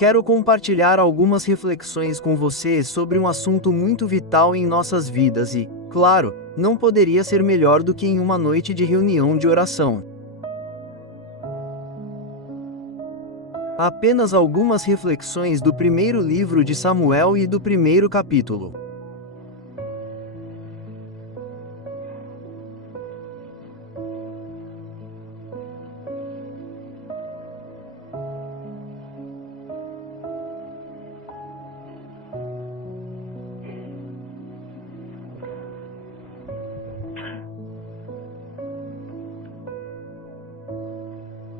Quero compartilhar algumas reflexões com você sobre um assunto muito vital em nossas vidas e, claro, não poderia ser melhor do que em uma noite de reunião de oração. Apenas algumas reflexões do primeiro livro de Samuel e do primeiro capítulo.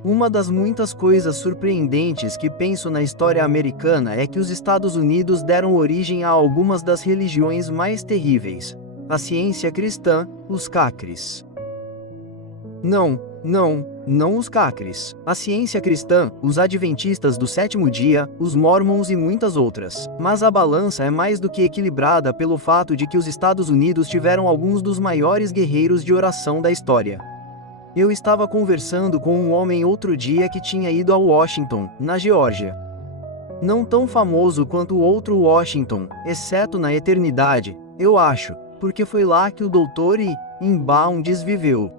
Uma das muitas coisas surpreendentes que penso na história americana é que os Estados Unidos deram origem a algumas das religiões mais terríveis. A ciência cristã, os cacres. Não os cacres. A ciência cristã, os adventistas do sétimo dia, os mormons e muitas outras. Mas a balança é mais do que equilibrada pelo fato de que os Estados Unidos tiveram alguns dos maiores guerreiros de oração da história. Eu estava conversando com um homem outro dia que tinha ido a Washington, na Geórgia. Não tão famoso quanto o outro Washington, exceto na eternidade, eu acho, porque foi lá que o Dr. Bounds viveu.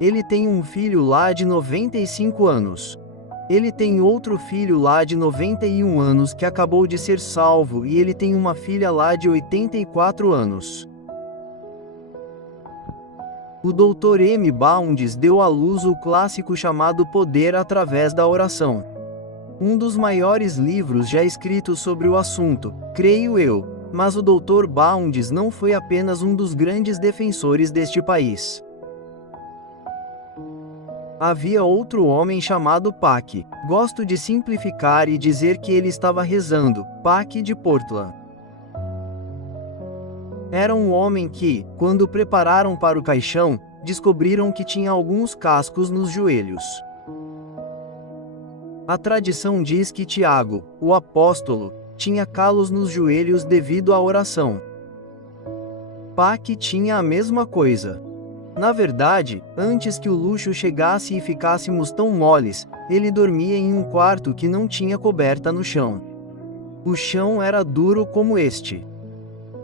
Ele tem um filho lá de 95 anos. Ele tem outro filho lá de 91 anos que acabou de ser salvo e ele tem uma filha lá de 84 anos. O Dr. Bounds deu à luz o clássico chamado Poder através da Oração. Um dos maiores livros já escritos sobre o assunto, creio eu, mas o Dr. Bounds não foi apenas um dos grandes defensores deste país. Havia outro homem chamado Pac. Gosto de simplificar e dizer que ele estava rezando, Pac de Portland. Era um homem que, quando o prepararam para o caixão, descobriram que tinha alguns cascos nos joelhos. A tradição diz que Tiago, o apóstolo, tinha calos nos joelhos devido à oração. Pac tinha a mesma coisa. Na verdade, antes que o luxo chegasse e ficássemos tão moles, ele dormia em um quarto que não tinha coberta no chão. O chão era duro como este.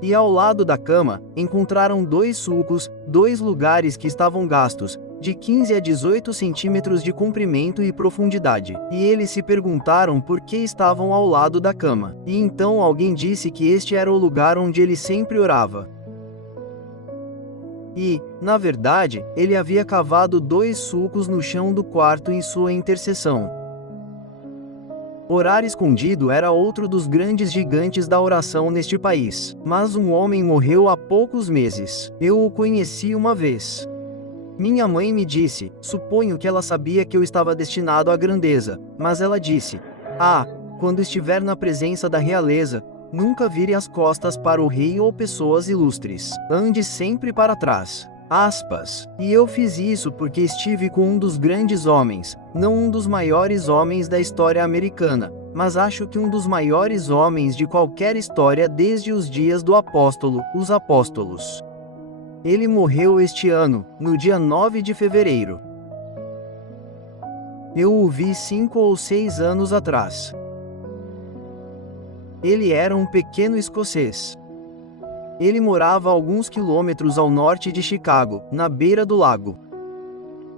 E ao lado da cama, encontraram 2 sulcos, 2 lugares que estavam gastos, de 15 a 18 centímetros de comprimento e profundidade. E eles se perguntaram por que estavam ao lado da cama. E então alguém disse que este era o lugar onde ele sempre orava. E, na verdade, ele havia cavado 2 sulcos no chão do quarto em sua intercessão. Orar escondido era outro dos grandes gigantes da oração neste país. Mas um homem morreu há poucos meses. Eu o conheci uma vez. Minha mãe me disse, suponho que ela sabia que eu estava destinado à grandeza, mas ela disse: quando estiver na presença da realeza, nunca vire as costas para o rei ou pessoas ilustres. Ande sempre para trás. E eu fiz isso porque estive com um dos grandes homens, não um dos maiores homens da história americana, mas acho que um dos maiores homens de qualquer história desde os dias do apóstolo, os apóstolos. Ele morreu este ano, no dia 9 de fevereiro. Eu o vi 5 ou 6 anos atrás. Ele era um pequeno escocês. Ele morava a alguns quilômetros ao norte de Chicago, na beira do lago.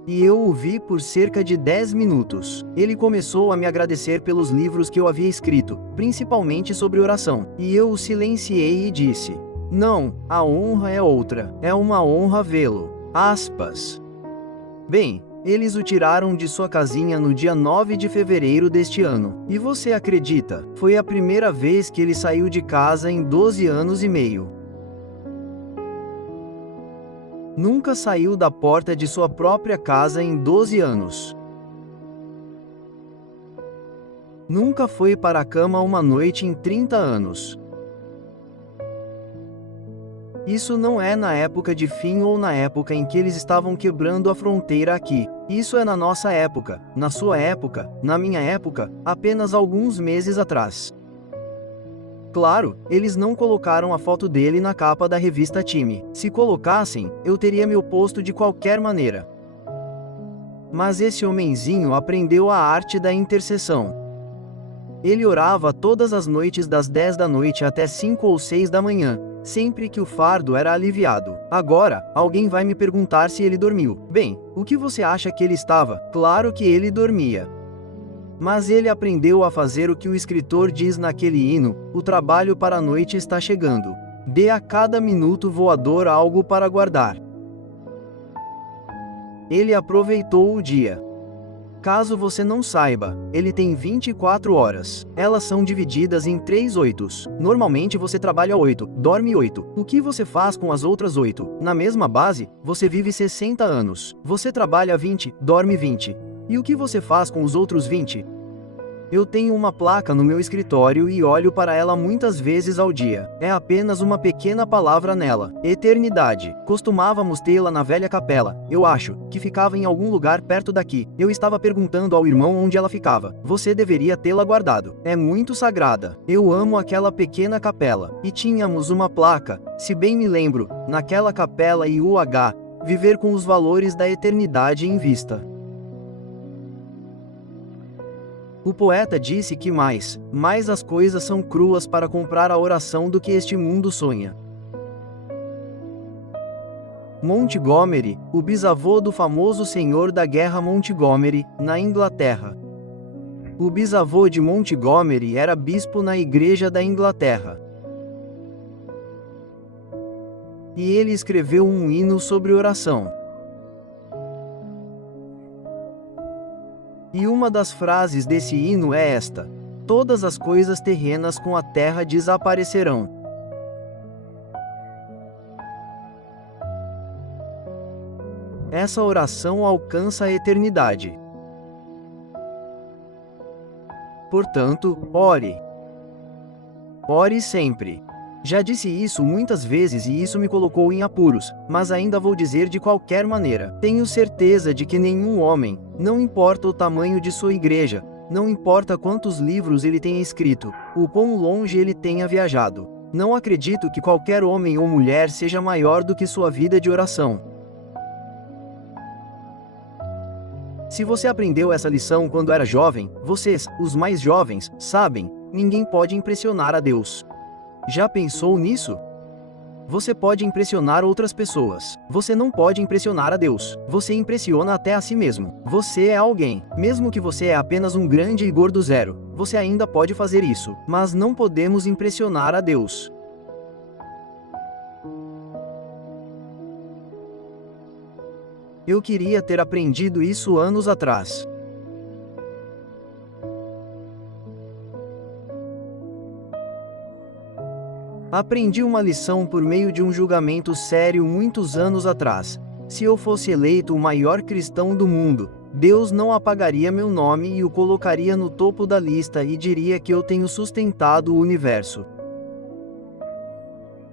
E eu o vi por cerca de 10 minutos. Ele começou a me agradecer pelos livros que eu havia escrito, principalmente sobre oração. E eu o silenciei e disse: não, a honra é outra. É uma honra vê-lo. Bem, eles o tiraram de sua casinha no dia 9 de fevereiro deste ano. E você acredita? Foi a primeira vez que ele saiu de casa em 12 anos e meio. Nunca saiu da porta de sua própria casa em 12 anos. Nunca foi para a cama uma noite em 30 anos. Isso não é na época de fim ou na época em que eles estavam quebrando a fronteira aqui. Isso é na nossa época, na sua época, na minha época, apenas alguns meses atrás. Claro, eles não colocaram a foto dele na capa da revista Time. Se colocassem, eu teria me oposto de qualquer maneira. Mas esse homenzinho aprendeu a arte da intercessão. Ele orava todas as noites das 10 da noite até 5 ou 6 da manhã, sempre que o fardo era aliviado. Agora, alguém vai me perguntar se ele dormiu. Bem, o que você acha que ele estava? Claro que ele dormia. Mas ele aprendeu a fazer o que o escritor diz naquele hino: o trabalho para a noite está chegando. Dê a cada minuto voador algo para guardar. Ele aproveitou o dia. Caso você não saiba, ele tem 24 horas. Elas são divididas em 3 oitos. Normalmente você trabalha 8, dorme 8. O que você faz com as outras 8? Na mesma base, você vive 60 anos. Você trabalha 20, dorme 20. E o que você faz com os outros 20? Eu tenho uma placa no meu escritório e olho para ela muitas vezes ao dia. É apenas uma pequena palavra nela: eternidade. Costumávamos tê-la na velha capela, eu acho, que ficava em algum lugar perto daqui. Eu estava perguntando ao irmão onde ela ficava. Você deveria tê-la guardado. É muito sagrada. Eu amo aquela pequena capela. E tínhamos uma placa, se bem me lembro, naquela capela e viver com os valores da eternidade em vista. O poeta disse que mais as coisas são cruas para comprar a oração do que este mundo sonha. Montgomery, o bisavô do famoso senhor da guerra Montgomery, na Inglaterra. O bisavô de Montgomery era bispo na Igreja da Inglaterra. E ele escreveu um hino sobre oração. E uma das frases desse hino é esta: todas as coisas terrenas com a terra desaparecerão. Essa oração alcança a eternidade. Portanto, ore. Ore sempre. Já disse isso muitas vezes e isso me colocou em apuros, mas ainda vou dizer de qualquer maneira. Tenho certeza de que nenhum homem, não importa o tamanho de sua igreja, não importa quantos livros ele tenha escrito, o quão longe ele tenha viajado, não acredito que qualquer homem ou mulher seja maior do que sua vida de oração. Se você aprendeu essa lição quando era jovem, vocês, os mais jovens, sabem, ninguém pode impressionar a Deus. Já pensou nisso? Você pode impressionar outras pessoas. Você não pode impressionar a Deus. Você impressiona até a si mesmo. Você é alguém. Mesmo que você é apenas um grande e gordo zero, você ainda pode fazer isso. Mas não podemos impressionar a Deus. Eu queria ter aprendido isso anos atrás. Aprendi uma lição por meio de um julgamento sério muitos anos atrás. Se eu fosse eleito o maior cristão do mundo, Deus não apagaria meu nome e o colocaria no topo da lista e diria que eu tenho sustentado o universo.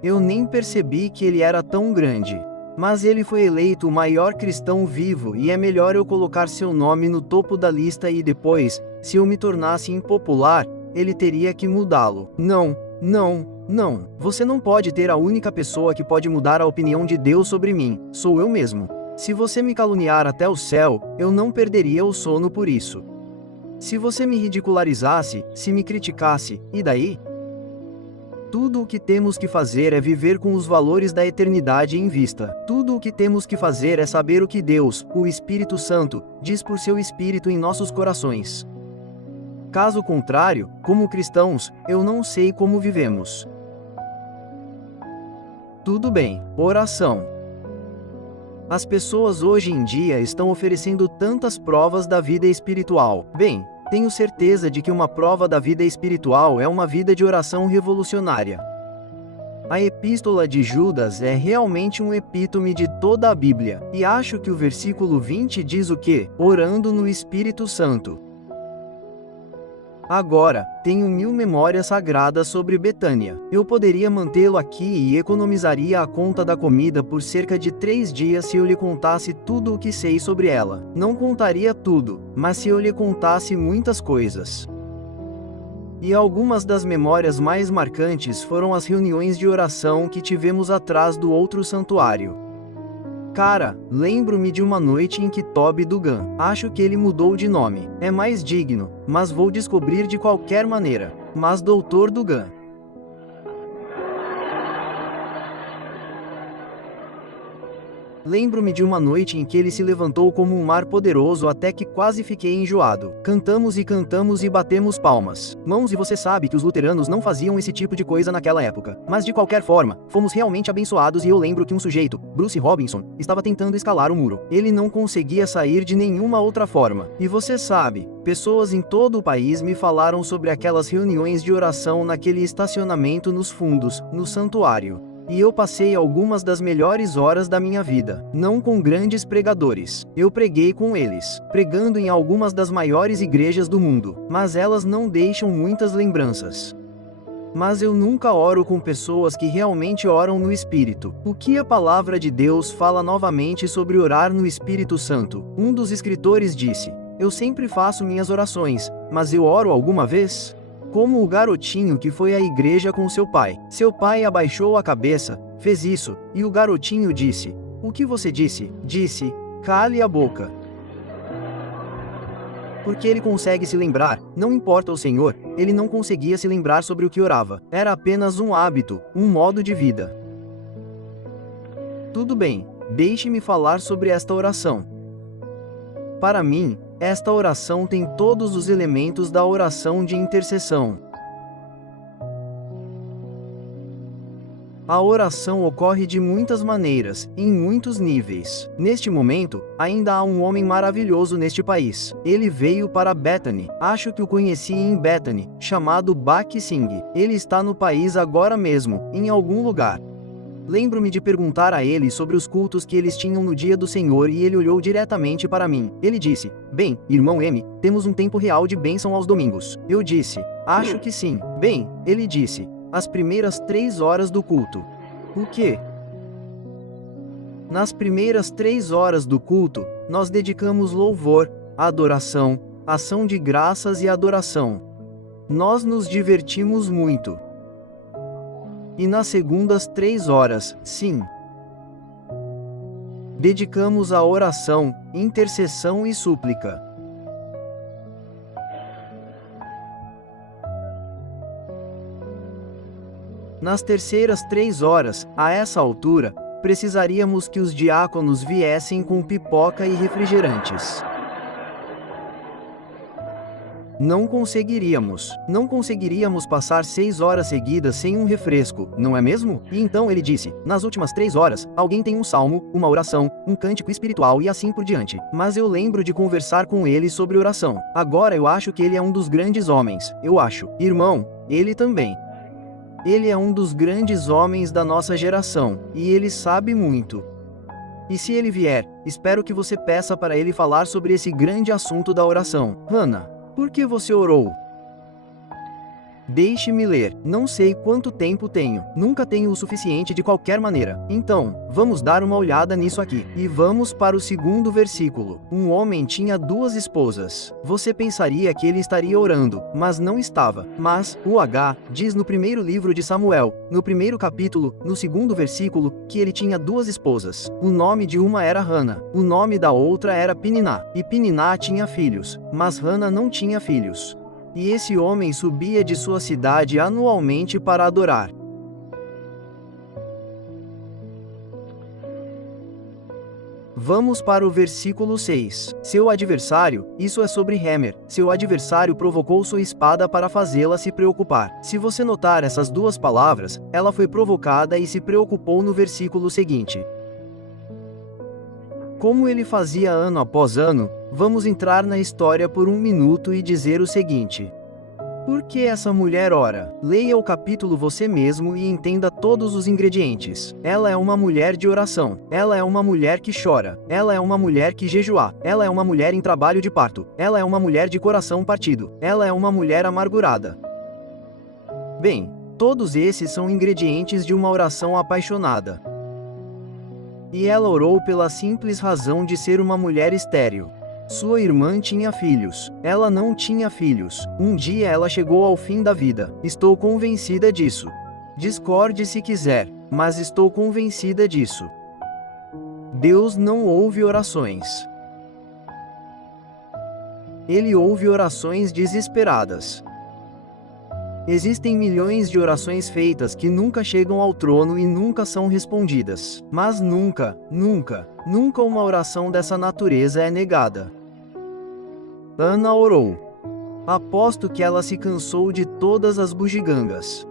Eu nem percebi que ele era tão grande. Mas ele foi eleito o maior cristão vivo e é melhor eu colocar seu nome no topo da lista e depois, se eu me tornasse impopular, ele teria que mudá-lo. Não. Você não pode ter a única pessoa que pode mudar a opinião de Deus sobre mim, sou eu mesmo. Se você me caluniar até o céu, eu não perderia o sono por isso. Se você me ridicularizasse, se me criticasse, e daí? Tudo o que temos que fazer é viver com os valores da eternidade em vista. Tudo o que temos que fazer é saber o que Deus, o Espírito Santo, diz por seu Espírito em nossos corações. Caso contrário, como cristãos, eu não sei como vivemos. Tudo bem, oração. As pessoas hoje em dia estão oferecendo tantas provas da vida espiritual. Bem, tenho certeza de que uma prova da vida espiritual é uma vida de oração revolucionária. A Epístola de Judas é realmente um epítome de toda a Bíblia, e acho que o versículo 20 diz o quê? Orando no Espírito Santo. Agora, tenho 1000 memórias sagradas sobre Betânia. Eu poderia mantê-lo aqui e economizaria a conta da comida por cerca de 3 dias se eu lhe contasse tudo o que sei sobre ela. Não contaria tudo, mas se eu lhe contasse muitas coisas. E algumas das memórias mais marcantes foram as reuniões de oração que tivemos atrás do outro santuário. Cara, lembro-me de uma noite em que Toby Dugan, acho que ele mudou de nome, é mais digno, mas vou descobrir de qualquer maneira. Mas Dr. Dugan. Lembro-me de uma noite em que ele se levantou como um mar poderoso até que quase fiquei enjoado. Cantamos e batemos palmas. Mãos, e você sabe que os luteranos não faziam esse tipo de coisa naquela época. Mas de qualquer forma, fomos realmente abençoados e eu lembro que um sujeito, Bruce Robinson, estava tentando escalar o muro. Ele não conseguia sair de nenhuma outra forma. E você sabe, pessoas em todo o país me falaram sobre aquelas reuniões de oração naquele estacionamento nos fundos, no santuário. E eu passei algumas das melhores horas da minha vida, não com grandes pregadores. Eu preguei com eles, pregando em algumas das maiores igrejas do mundo, mas elas não deixam muitas lembranças. Mas eu nunca oro com pessoas que realmente oram no Espírito. O que a palavra de Deus fala novamente sobre orar no Espírito Santo? Um dos escritores disse: eu sempre faço minhas orações, mas eu oro alguma vez? Como o garotinho que foi à igreja com seu pai. Seu pai abaixou a cabeça, fez isso, e o garotinho disse: o que você disse? Disse: cale a boca. Porque ele consegue se lembrar, não importa o Senhor, ele não conseguia se lembrar sobre o que orava. Era apenas um hábito, um modo de vida. Tudo bem, deixe-me falar sobre esta oração. Para mim, esta oração tem todos os elementos da oração de intercessão. A oração ocorre de muitas maneiras, em muitos níveis. Neste momento, ainda há um homem maravilhoso neste país. Ele veio para Bethany, acho que o conheci em Bethany, chamado Bach Singh. Ele está no país agora mesmo, em algum lugar. Lembro-me de perguntar a ele sobre os cultos que eles tinham no dia do Senhor e ele olhou diretamente para mim. Ele disse: bem, irmão M, temos um tempo real de bênção aos domingos. Eu disse: acho que sim. Bem, ele disse: as primeiras 3 horas do culto. O quê? Nas primeiras 3 horas do culto, nós dedicamos louvor, adoração, ação de graças e adoração. Nós nos divertimos muito. E nas segundas 3 horas, sim, dedicamos a oração, intercessão e súplica. Nas terceiras 3 horas, a essa altura, precisaríamos que os diáconos viessem com pipoca e refrigerantes. Não conseguiríamos passar 6 horas seguidas sem um refresco, não é mesmo? E então ele disse: nas últimas 3 horas, alguém tem um salmo, uma oração, um cântico espiritual e assim por diante. Mas eu lembro de conversar com ele sobre oração. Agora eu acho que ele é um dos grandes homens, eu acho. Irmão, ele também. Ele é um dos grandes homens da nossa geração, e ele sabe muito. E se ele vier, espero que você peça para ele falar sobre esse grande assunto da oração. Hannah, por que você orou? Deixe-me ler. Não sei quanto tempo tenho. Nunca tenho o suficiente de qualquer maneira. Então, vamos dar uma olhada nisso aqui. E vamos para o segundo versículo. Um homem tinha 2 esposas. Você pensaria que ele estaria orando, mas não estava. Mas, o H, diz no primeiro livro de Samuel, no primeiro capítulo, no segundo versículo, que ele tinha 2 esposas. O nome de uma era Hannah. O nome da outra era Peniná. E Peniná tinha filhos, mas Hannah não tinha filhos. E esse homem subia de sua cidade anualmente para adorar. Vamos para o versículo 6. Seu adversário, isso é sobre Hemer, seu adversário provocou sua espada para fazê-la se preocupar. Se você notar essas 2 palavras, ela foi provocada e se preocupou no versículo seguinte. Como ele fazia ano após ano, vamos entrar na história por 1 minuto e dizer o seguinte. Por que essa mulher ora? Leia o capítulo você mesmo e entenda todos os ingredientes. Ela é uma mulher de oração. Ela é uma mulher que chora. Ela é uma mulher que jejua. Ela é uma mulher em trabalho de parto. Ela é uma mulher de coração partido. Ela é uma mulher amargurada. Bem, todos esses são ingredientes de uma oração apaixonada. E ela orou pela simples razão de ser uma mulher estéril. Sua irmã tinha filhos. Ela não tinha filhos. Um dia ela chegou ao fim da vida. Estou convencida disso. Discorde se quiser, mas estou convencida disso. Deus não ouve orações. Ele ouve orações desesperadas. Existem milhões de orações feitas que nunca chegam ao trono e nunca são respondidas. Mas nunca, nunca, nunca uma oração dessa natureza é negada. Ana orou. Aposto que ela se cansou de todas as bugigangas.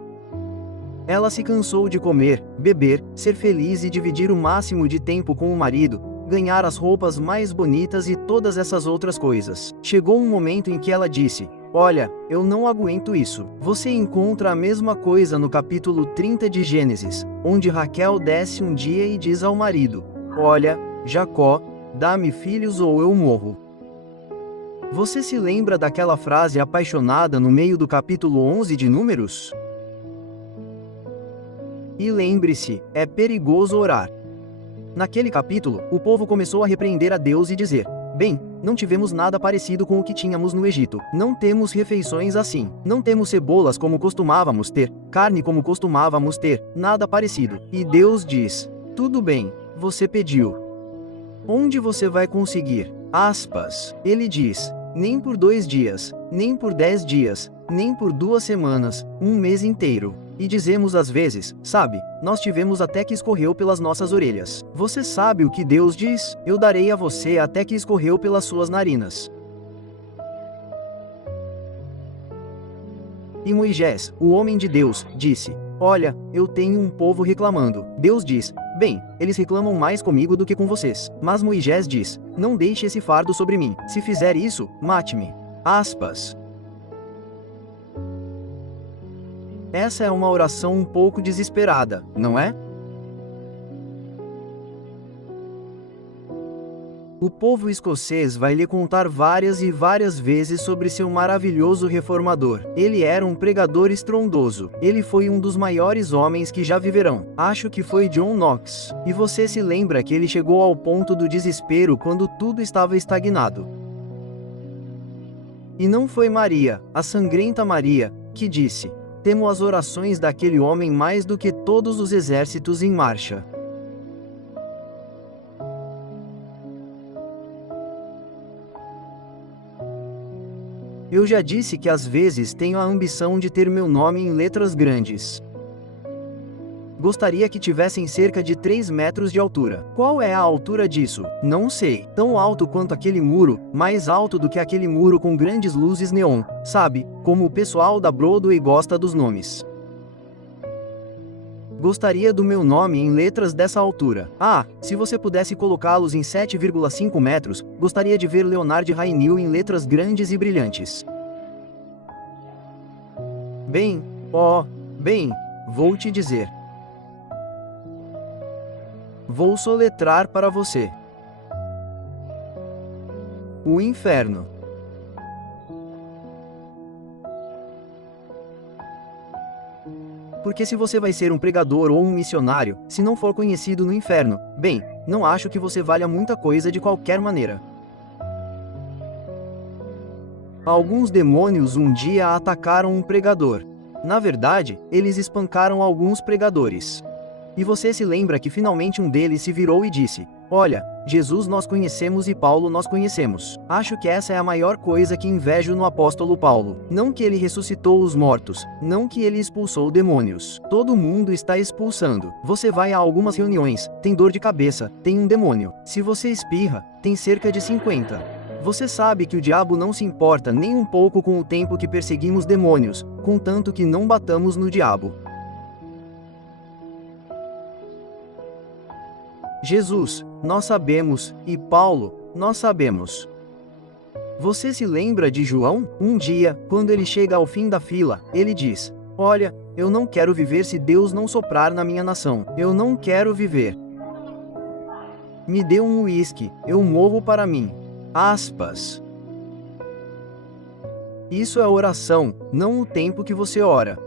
Ela se cansou de comer, beber, ser feliz e dividir o máximo de tempo com o marido, ganhar as roupas mais bonitas e todas essas outras coisas. Chegou um momento em que ela disse: olha, eu não aguento isso. Você encontra a mesma coisa no capítulo 30 de Gênesis, onde Raquel desce um dia e diz ao marido: olha, Jacó, dá-me filhos ou eu morro. Você se lembra daquela frase apaixonada no meio do capítulo 11 de Números? E lembre-se, é perigoso orar. Naquele capítulo, o povo começou a repreender a Deus e dizer: bem, não tivemos nada parecido com o que tínhamos no Egito. Não temos refeições assim. Não temos cebolas como costumávamos ter, carne como costumávamos ter, nada parecido. E Deus diz: tudo bem, você pediu. Onde você vai conseguir? Ele diz: nem por 2 dias, nem por 10 dias, nem por 2 semanas, um mês inteiro. E dizemos às vezes: sabe, nós tivemos até que escorreu pelas nossas orelhas. Você sabe o que Deus diz? Eu darei a você até que escorreu pelas suas narinas. E Moisés, o homem de Deus, disse: olha, eu tenho um povo reclamando. Deus diz: bem, eles reclamam mais comigo do que com vocês. Mas Moisés diz: não deixe esse fardo sobre mim. Se fizer isso, mate-me. Essa é uma oração um pouco desesperada, não é? O povo escocês vai lhe contar várias e várias vezes sobre seu maravilhoso reformador. Ele era um pregador estrondoso. Ele foi um dos maiores homens que já viverão. Acho que foi John Knox. E você se lembra que ele chegou ao ponto do desespero quando tudo estava estagnado. E não foi Maria, a sangrenta Maria, que disse: temo as orações daquele homem mais do que todos os exércitos em marcha. Eu já disse que às vezes tenho a ambição de ter meu nome em letras grandes. Gostaria que tivessem cerca de 3 metros de altura. Qual é a altura disso? Não sei. Tão alto quanto aquele muro, mais alto do que aquele muro com grandes luzes neon, sabe, como o pessoal da Broadway gosta dos nomes. Gostaria do meu nome em letras dessa altura. Se você pudesse colocá-los em 7,5 metros, gostaria de ver Leonard Rainil em letras grandes e brilhantes. Bem, vou te dizer. Vou soletrar para você. O inferno. Porque se você vai ser um pregador ou um missionário, se não for conhecido no inferno, bem, não acho que você valha muita coisa de qualquer maneira. Alguns demônios um dia atacaram um pregador. Na verdade, eles espancaram alguns pregadores. E você se lembra que finalmente um deles se virou e disse: olha, Jesus nós conhecemos e Paulo nós conhecemos. Acho que essa é a maior coisa que invejo no apóstolo Paulo. Não que ele ressuscitou os mortos, não que ele expulsou demônios. Todo mundo está expulsando. Você vai a algumas reuniões, tem dor de cabeça, tem um demônio. Se você espirra, tem cerca de 50. Você sabe que o diabo não se importa nem um pouco com o tempo que perseguimos demônios, contanto que não batamos no diabo. Jesus, nós sabemos, e Paulo, nós sabemos. Você se lembra de João? Um dia, quando ele chega ao fim da fila, ele diz: olha, eu não quero viver se Deus não soprar na minha nação. Eu não quero viver. Me dê um uísque, eu morro para mim. Isso é oração, não o tempo que você ora.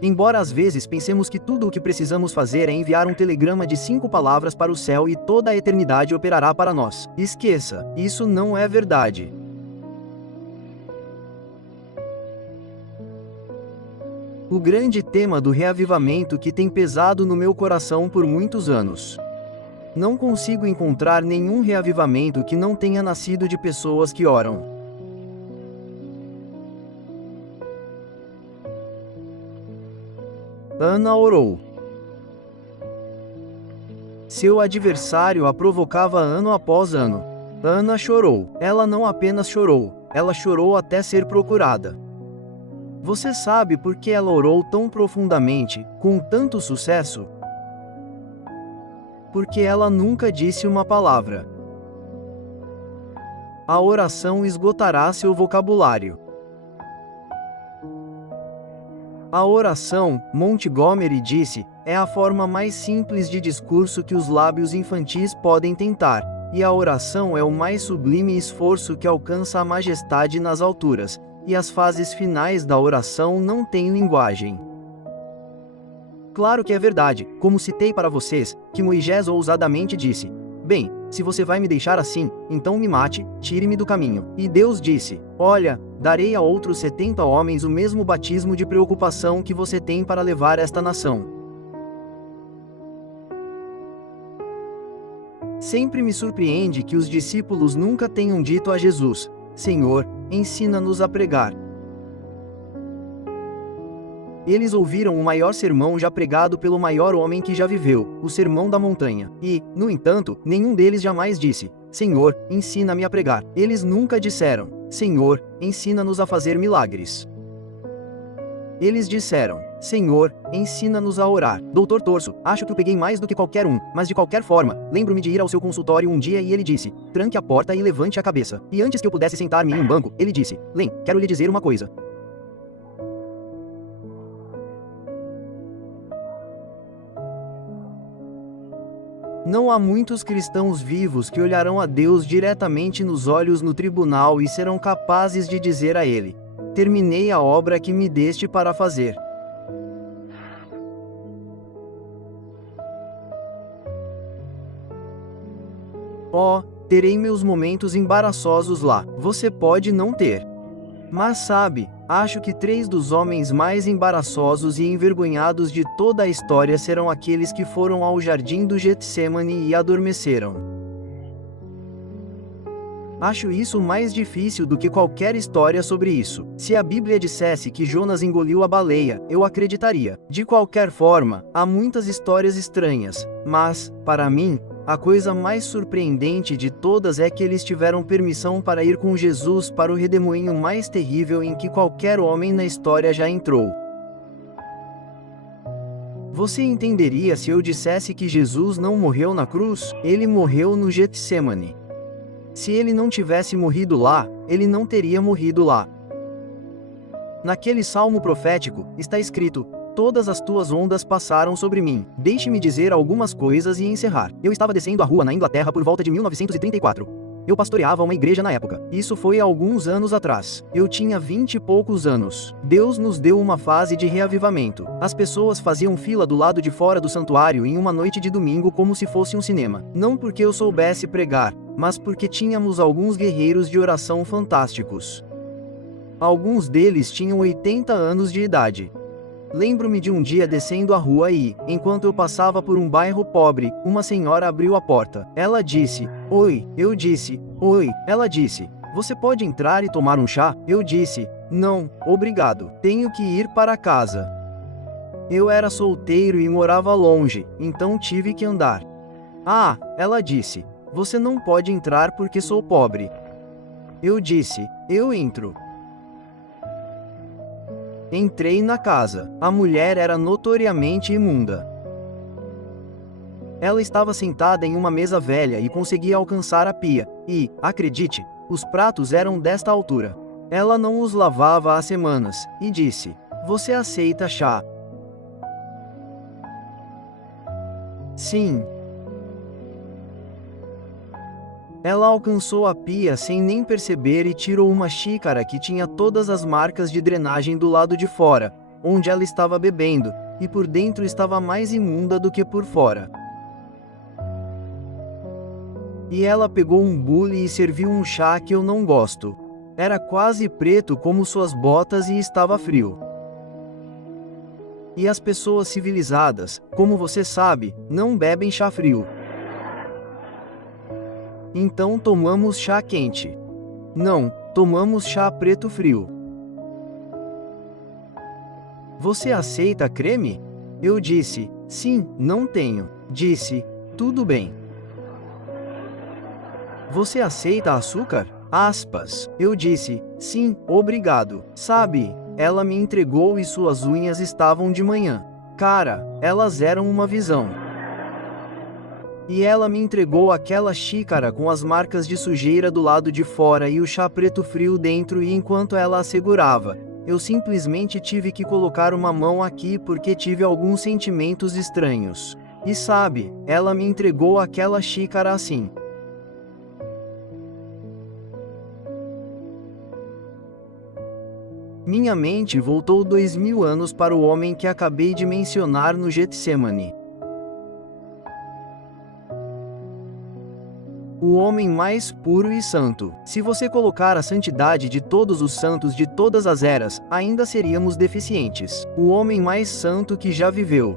Embora às vezes pensemos que tudo o que precisamos fazer é enviar um telegrama de 5 palavras para o céu e toda a eternidade operará para nós. Esqueça, isso não é verdade. O grande tema do reavivamento que tem pesado no meu coração por muitos anos. Não consigo encontrar nenhum reavivamento que não tenha nascido de pessoas que oram. Ana orou. Seu adversário a provocava ano após ano. Ana chorou. Ela não apenas chorou, ela chorou até ser procurada. Você sabe por que ela orou tão profundamente, com tanto sucesso? Porque ela nunca disse uma palavra. A oração esgotará seu vocabulário. A oração, Montgomery disse, é a forma mais simples de discurso que os lábios infantis podem tentar, e a oração é o mais sublime esforço que alcança a majestade nas alturas, e as fases finais da oração não têm linguagem. Claro que é verdade, como citei para vocês, que Moisés ousadamente disse: bem, se você vai me deixar assim, então me mate, tire-me do caminho. E Deus disse: olha, darei a outros 70 homens o mesmo batismo de preocupação que você tem para levar esta nação. Sempre me surpreende que os discípulos nunca tenham dito a Jesus: Senhor, ensina-nos a pregar. Eles ouviram o maior sermão já pregado pelo maior homem que já viveu, o Sermão da Montanha, e, no entanto, nenhum deles jamais disse: Senhor, ensina-me a pregar. Eles nunca disseram: Senhor, ensina-nos a fazer milagres. Eles disseram: Senhor, ensina-nos a orar. Doutor Torso, acho que eu peguei mais do que qualquer um, mas de qualquer forma, lembro-me de ir ao seu consultório um dia e ele disse: tranque a porta e levante a cabeça. E antes que eu pudesse sentar-me em um banco, ele disse: Len, quero lhe dizer uma coisa. Não há muitos cristãos vivos que olharão a Deus diretamente nos olhos no tribunal e serão capazes de dizer a Ele: terminei a obra que me deste para fazer. Oh, terei meus momentos embaraçosos lá. Você pode não ter. Mas sabe, acho que 3 dos homens mais embaraçosos e envergonhados de toda a história serão aqueles que foram ao jardim do Getsemane e adormeceram. Acho isso mais difícil do que qualquer história sobre isso. Se a Bíblia dissesse que Jonas engoliu a baleia, eu acreditaria. De qualquer forma, há muitas histórias estranhas, mas, para mim, a coisa mais surpreendente de todas é que eles tiveram permissão para ir com Jesus para o redemoinho mais terrível em que qualquer homem na história já entrou. Você entenderia se eu dissesse que Jesus não morreu na cruz? Ele morreu no Getsemane. Se ele não tivesse morrido lá, ele não teria morrido lá. Naquele salmo profético, está escrito: todas as tuas ondas passaram sobre mim. Deixe-me dizer algumas coisas e encerrar. Eu estava descendo a rua na Inglaterra por volta de 1934. Eu pastoreava uma igreja na época. Isso foi há alguns anos atrás. Eu tinha 20 e poucos anos. Deus nos deu uma fase de reavivamento. As pessoas faziam fila do lado de fora do santuário em uma noite de domingo como se fosse um cinema. Não porque eu soubesse pregar, mas porque tínhamos alguns guerreiros de oração fantásticos. Alguns deles tinham 80 anos de idade. Lembro-me de um dia descendo a rua e, enquanto eu passava por um bairro pobre, uma senhora abriu a porta. Ela disse: oi. Eu disse: oi. Ela disse: você pode entrar e tomar um chá? Eu disse: não, obrigado. Tenho que ir para casa. Eu era solteiro e morava longe, então tive que andar. Ah, ela disse: você não pode entrar porque sou pobre. Eu disse: eu entro. Entrei na casa. A mulher era notoriamente imunda. Ela estava sentada em uma mesa velha e conseguia alcançar a pia, e, acredite, os pratos eram desta altura. Ela não os lavava há semanas, e disse: você aceita chá? Sim. Ela alcançou a pia sem nem perceber e tirou uma xícara que tinha todas as marcas de drenagem do lado de fora, onde ela estava bebendo, e por dentro estava mais imunda do que por fora. E ela pegou um bule e serviu um chá que eu não gosto. Era quase preto como suas botas e estava frio. E as pessoas civilizadas, como você sabe, não bebem chá frio. Então tomamos chá quente. Não, tomamos chá preto frio. Você aceita creme? Eu disse, sim, não tenho. Disse, tudo bem. Você aceita açúcar? Aspas. Eu disse, sim, obrigado. Sabe, ela me entregou e suas unhas estavam de manhã. Cara, elas eram uma visão. E ela me entregou aquela xícara com as marcas de sujeira do lado de fora e o chá preto frio dentro, e enquanto ela a segurava, eu simplesmente tive que colocar uma mão aqui porque tive alguns sentimentos estranhos. E sabe, ela me entregou aquela xícara assim. Minha mente voltou 2000 anos para o homem que acabei de mencionar no Getsemane. O homem mais puro e santo. Se você colocar a santidade de todos os santos de todas as eras, ainda seríamos deficientes. O homem mais santo que já viveu.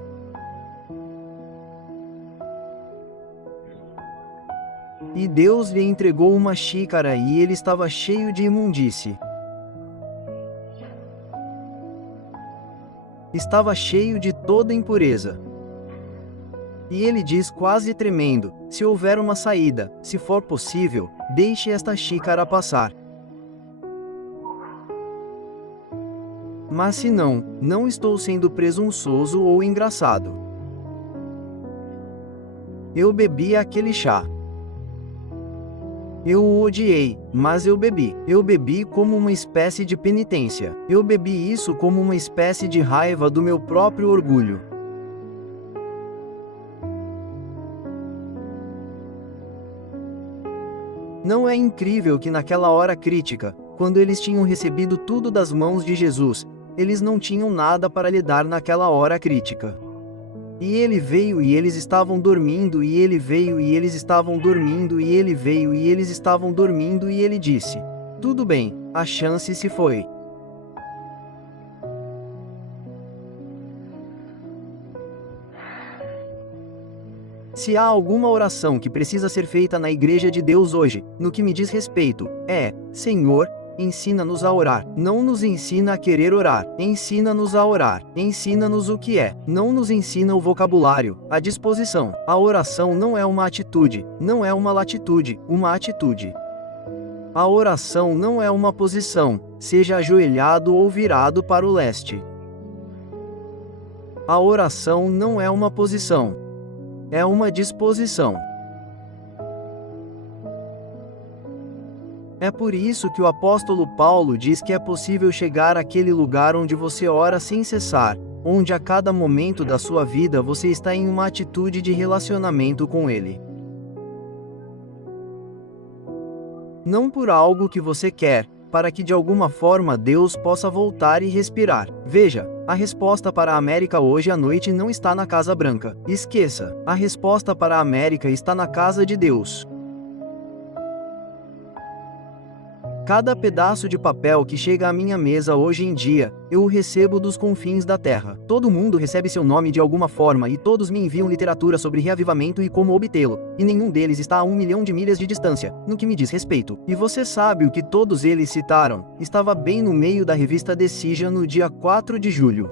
E Deus lhe entregou uma xícara e ele estava cheio de imundície. Estava cheio de toda impureza. E ele diz quase tremendo, se houver uma saída, se for possível, deixe esta xícara passar. Mas se não, não estou sendo presunçoso ou engraçado. Eu bebi aquele chá. Eu o odiei, mas eu bebi. Eu bebi como uma espécie de penitência. Eu bebi isso como uma espécie de raiva do meu próprio orgulho. Não é incrível que naquela hora crítica, quando eles tinham recebido tudo das mãos de Jesus, eles não tinham nada para lhe dar naquela hora crítica. E ele veio e eles estavam dormindo, e ele veio e eles estavam dormindo, e ele veio e eles estavam dormindo, e ele disse: tudo bem, a chance se foi. Se há alguma oração que precisa ser feita na Igreja de Deus hoje, no que me diz respeito, é: Senhor, ensina-nos a orar. Não nos ensina a querer orar. Ensina-nos a orar. Ensina-nos o que é. Não nos ensina o vocabulário, a disposição. A oração não é uma atitude, não é uma latitude, uma atitude. A oração não é uma posição, seja ajoelhado ou virado para o leste. A oração não é uma posição. É uma disposição. É por isso que o apóstolo Paulo diz que é possível chegar àquele lugar onde você ora sem cessar, onde a cada momento da sua vida você está em uma atitude de relacionamento com Ele. Não por algo que você quer, para que de alguma forma Deus possa voltar e respirar. Veja, a resposta para a América hoje à noite não está na Casa Branca. Esqueça, a resposta para a América está na casa de Deus. Cada pedaço de papel que chega à minha mesa hoje em dia, eu o recebo dos confins da terra. Todo mundo recebe seu nome de alguma forma e todos me enviam literatura sobre reavivamento e como obtê-lo, e nenhum deles está a 1 milhão de milhas de distância, no que me diz respeito. E você sabe o que todos eles citaram? Estava bem no meio da revista Decision no dia 4 de julho.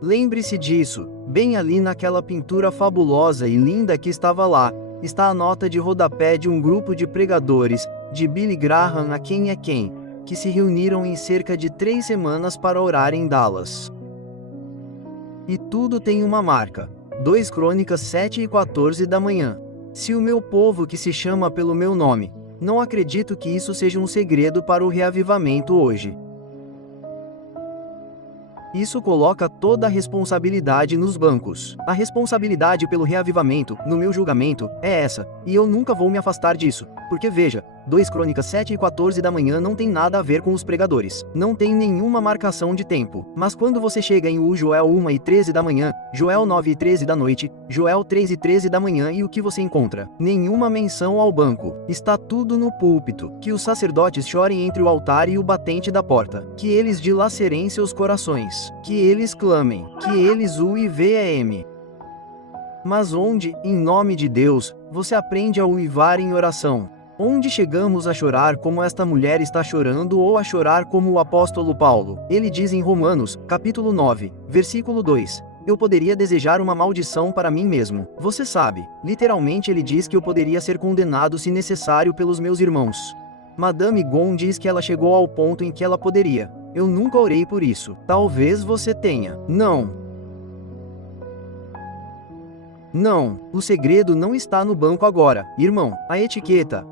Lembre-se disso, bem ali naquela pintura fabulosa e linda que estava lá, está a nota de rodapé de um grupo de pregadores, de Billy Graham a quem é quem, que se reuniram em cerca de 3 semanas para orar em Dallas. E tudo tem uma marca. 2 Crônicas 7:14 da manhã. Se o meu povo que se chama pelo meu nome, não acredito que isso seja um segredo para o reavivamento hoje. Isso coloca toda a responsabilidade nos bancos. A responsabilidade pelo reavivamento, no meu julgamento, é essa, e eu nunca vou me afastar disso, porque veja, 2 Crônicas 7:14 da manhã não tem nada a ver com os pregadores, não tem nenhuma marcação de tempo, mas quando você chega em Joel 1:13 da manhã, Joel 9:13 da noite, Joel 3:13 da manhã, e o que você encontra? Nenhuma menção ao banco, está tudo no púlpito, que os sacerdotes chorem entre o altar e o batente da porta, que eles dilacerem seus corações, que eles clamem, que eles uivem. Mas onde, em nome de Deus, você aprende a uivar em oração? Onde chegamos a chorar como esta mulher está chorando ou a chorar como o apóstolo Paulo? Ele diz em Romanos, capítulo 9, versículo 2. Eu poderia desejar uma maldição para mim mesmo. Você sabe, literalmente ele diz que eu poderia ser condenado se necessário pelos meus irmãos. Madame Gon diz que ela chegou ao ponto em que ela poderia. Eu nunca orei por isso. Talvez você tenha. Não. Não, o segredo não está no banco agora, irmão. A etiqueta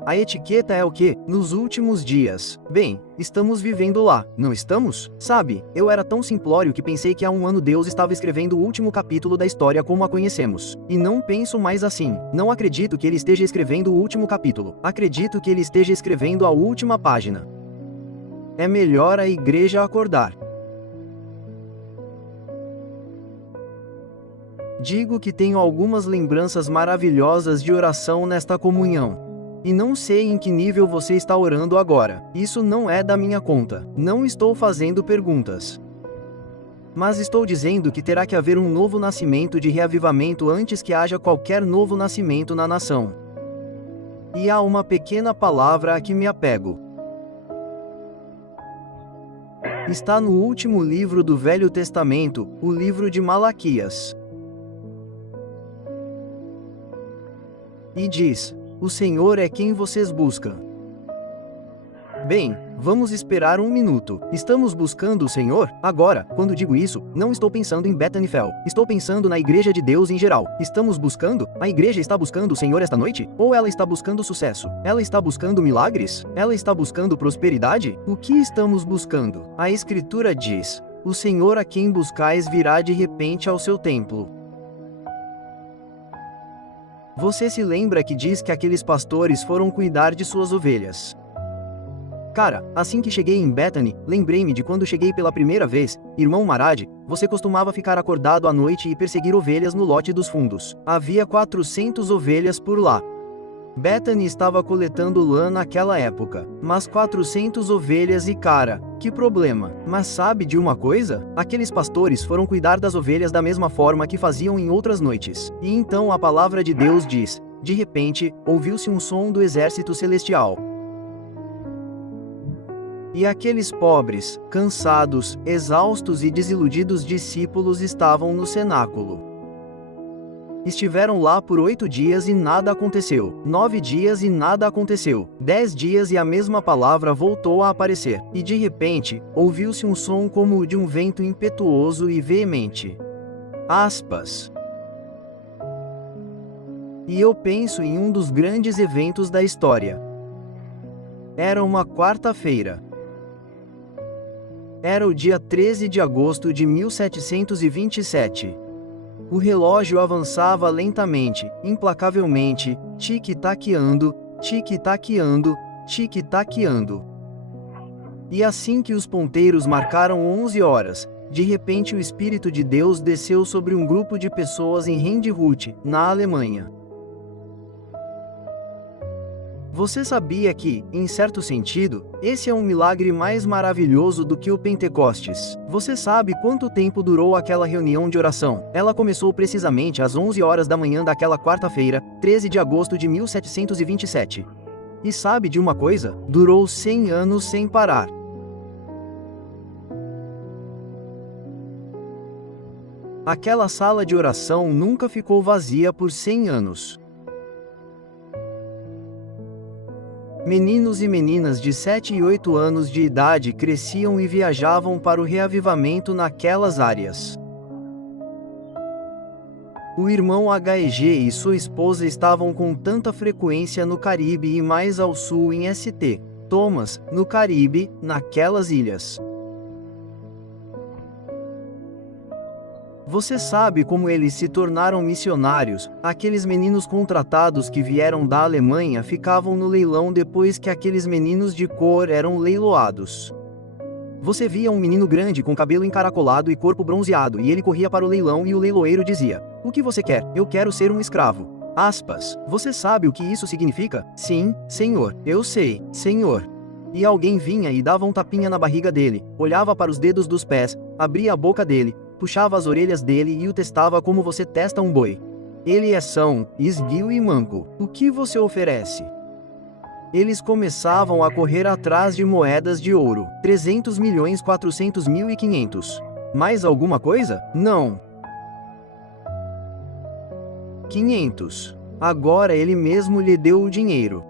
é o que? Nos últimos dias. Bem, estamos vivendo lá, não estamos? Sabe, eu era tão simplório que pensei que há um ano Deus estava escrevendo o último capítulo da história como a conhecemos. E não penso mais assim. Não acredito que ele esteja escrevendo o último capítulo. Acredito que ele esteja escrevendo a última página. É melhor a igreja acordar. Digo que tenho algumas lembranças maravilhosas de oração nesta comunhão. E não sei em que nível você está orando agora. Isso não é da minha conta. Não estou fazendo perguntas. Mas estou dizendo que terá que haver um novo nascimento de reavivamento antes que haja qualquer novo nascimento na nação. E há uma pequena palavra a que me apego. Está no último livro do Velho Testamento, o livro de Malaquias. E diz: o Senhor é quem vocês buscam. Bem, vamos esperar um minuto. Estamos buscando o Senhor? Agora, quando digo isso, não estou pensando em Bethany Fell. Estou pensando na Igreja de Deus em geral. Estamos buscando? A igreja está buscando o Senhor esta noite? Ou ela está buscando sucesso? Ela está buscando milagres? Ela está buscando prosperidade? O que estamos buscando? A Escritura diz: o Senhor a quem buscais virá de repente ao seu templo. Você se lembra que diz que aqueles pastores foram cuidar de suas ovelhas? Cara, assim que cheguei em Bethany, lembrei-me de quando cheguei pela primeira vez. Irmão Marad, você costumava ficar acordado à noite e perseguir ovelhas no lote dos fundos. Havia 400 ovelhas por lá. Bethany estava coletando lã naquela época, mas 400 ovelhas e cara, que problema. Mas sabe de uma coisa? Aqueles pastores foram cuidar das ovelhas da mesma forma que faziam em outras noites. E então a palavra de Deus diz: de repente, ouviu-se um som do exército celestial. E aqueles pobres, cansados, exaustos e desiludidos discípulos estavam no cenáculo. Estiveram lá por 8 dias e nada aconteceu. 9 dias e nada aconteceu. 10 dias e a mesma palavra voltou a aparecer. E de repente, ouviu-se um som como o de um vento impetuoso e veemente. Aspas. E eu penso em um dos grandes eventos da história. Era uma quarta-feira. Era o dia 13 de agosto de 1727. O relógio avançava lentamente, implacavelmente, tic-taqueando, tic-taqueando, tic-taqueando. E assim que os ponteiros marcaram 11 horas, de repente o Espírito de Deus desceu sobre um grupo de pessoas em Rendhut, na Alemanha. Você sabia que, em certo sentido, esse é um milagre mais maravilhoso do que o Pentecostes? Você sabe quanto tempo durou aquela reunião de oração? Ela começou precisamente às 11 horas da manhã daquela quarta-feira, 13 de agosto de 1727. E sabe de uma coisa? Durou 100 anos sem parar. Aquela sala de oração nunca ficou vazia por 100 anos. Meninos e meninas de 7 e 8 anos de idade cresciam e viajavam para o reavivamento naquelas áreas. O irmão HEG e sua esposa estavam com tanta frequência no Caribe e mais ao sul em St. Thomas, no Caribe, naquelas ilhas. Você sabe como eles se tornaram missionários? Aqueles meninos contratados que vieram da Alemanha ficavam no leilão depois que aqueles meninos de cor eram leiloados. Você via um menino grande com cabelo encaracolado e corpo bronzeado e ele corria para o leilão e o leiloeiro dizia: "O que você quer? Eu quero ser um escravo." Aspas. Você sabe o que isso significa? Sim, senhor. Eu sei, senhor. E alguém vinha e dava um tapinha na barriga dele, olhava para os dedos dos pés, abria a boca dele, puxava as orelhas dele e o testava como você testa um boi. Ele é são, esguio e manco. O que você oferece? Eles começavam a correr atrás de moedas de ouro. 300 milhões 400 mil e 500. Mais alguma coisa? Não. 500. Agora ele mesmo lhe deu o dinheiro.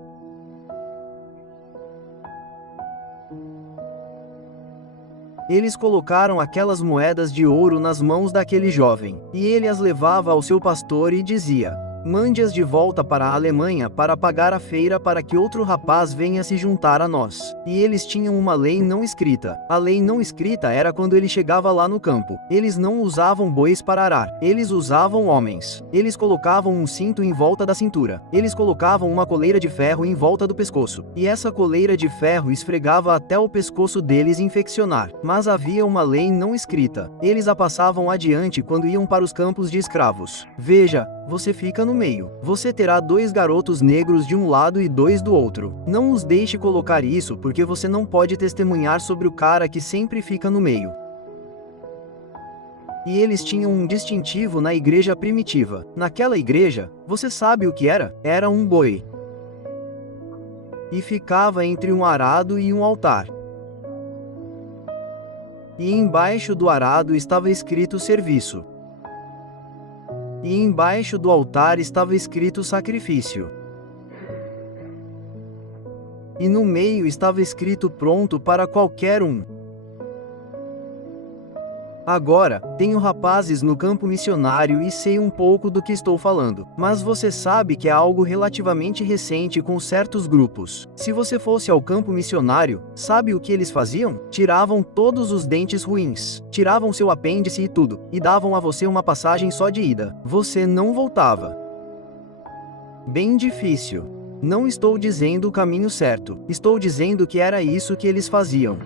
Eles colocaram aquelas moedas de ouro nas mãos daquele jovem, e ele as levava ao seu pastor e dizia: mande-as de volta para a Alemanha para pagar a feira para que outro rapaz venha se juntar a nós. E eles tinham uma lei não escrita. A lei não escrita era quando ele chegava lá no campo. Eles não usavam bois para arar. Eles usavam homens. Eles colocavam um cinto em volta da cintura. Eles colocavam uma coleira de ferro em volta do pescoço. E essa coleira de ferro esfregava até o pescoço deles infeccionar. Mas havia uma lei não escrita. Eles a passavam adiante quando iam para os campos de escravos. Veja, você fica no meio. Você terá 2 garotos negros de um lado e 2 do outro. Não os deixe colocar isso porque você não pode testemunhar sobre o cara que sempre fica no meio. E eles tinham um distintivo na igreja primitiva. Naquela igreja, você sabe o que era? Era um boi. E ficava entre um arado e um altar. E embaixo do arado estava escrito serviço. E embaixo do altar estava escrito sacrifício. E no meio estava escrito pronto para qualquer um. Agora, tenho rapazes no campo missionário e sei um pouco do que estou falando. Mas você sabe que é algo relativamente recente com certos grupos. Se você fosse ao campo missionário, sabe o que eles faziam? Tiravam todos os dentes ruins, tiravam seu apêndice e tudo, e davam a você uma passagem só de ida. Você não voltava. Bem difícil. Não estou dizendo o caminho certo. Estou dizendo que era isso que eles faziam.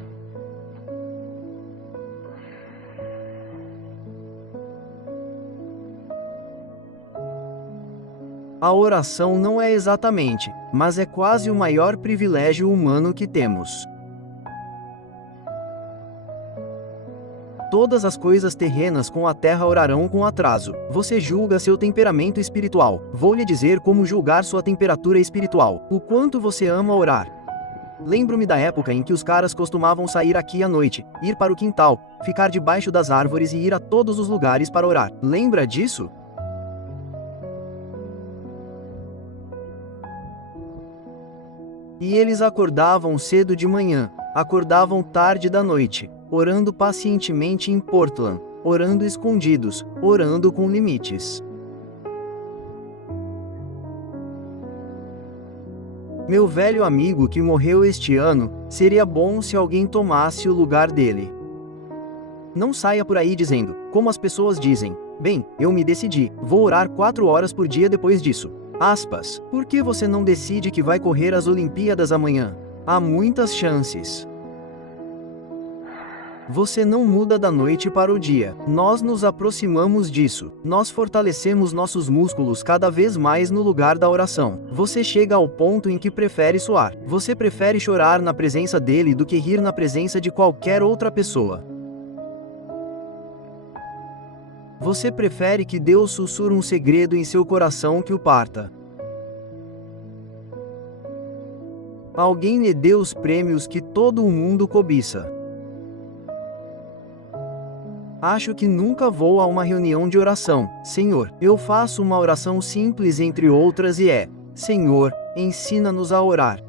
A oração não é exatamente, mas é quase o maior privilégio humano que temos. Todas as coisas terrenas com a terra orarão com atraso. Você julga seu temperamento espiritual. Vou lhe dizer como julgar sua temperatura espiritual. O quanto você ama orar. Lembro-me da época em que os caras costumavam sair aqui à noite, ir para o quintal, ficar debaixo das árvores e ir a todos os lugares para orar. Lembra disso? E eles acordavam cedo de manhã, acordavam tarde da noite, orando pacientemente em Portland, orando escondidos, orando com limites. Meu velho amigo que morreu este ano, seria bom se alguém tomasse o lugar dele. Não saia por aí dizendo, como as pessoas dizem, bem, eu me decidi, vou orar 4 horas por dia depois disso. Aspas, por que você não decide que vai correr as Olimpíadas amanhã? Há muitas chances. Você não muda da noite para o dia. Nós nos aproximamos disso. Nós fortalecemos nossos músculos cada vez mais no lugar da oração. Você chega ao ponto em que prefere suar. Você prefere chorar na presença dele do que rir na presença de qualquer outra pessoa. Você prefere que Deus sussurre um segredo em seu coração que o parta. Alguém lhe deu os prêmios que todo o mundo cobiça. Acho que nunca vou a uma reunião de oração. Senhor, eu faço uma oração simples entre outras e é: Senhor, ensina-nos a orar.